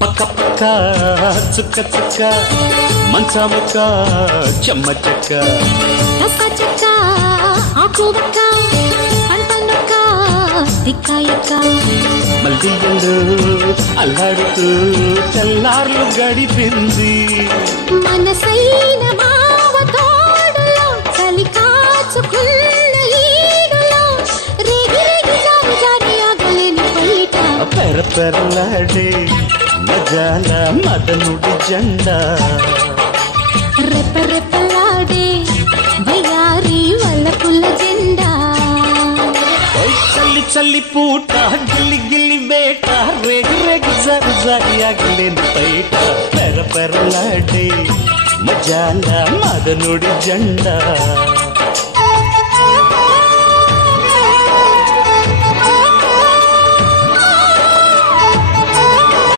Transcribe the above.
పక్క పక్క చుక్క చుక్క మంచముక్క చెమ్మ చెక్క రక్క చెక్క ఆకు వక్క పంటనొక్క తిక్కాయక్క మల్లియలు అల్లాడుతూ తెల్లార్లు గడిపింది మనసైన మావ తోడులో చలి కాచుకున్న ఈడులో రేగి రేగి జారి జారి ఆగలేని బయట పెర పెరలాడే మజాల మదనుడి జెండా రెప్ప రెప్పలాడే వయ్యారి వల్లపుల్ల జెండా చల్లి చల్లి పూట గిల్లి గిల్లి వేట రేగి రేగి జారి జారి ఆగలేని బయట పెర పెరలాడే మజాల మదనుడి జెండా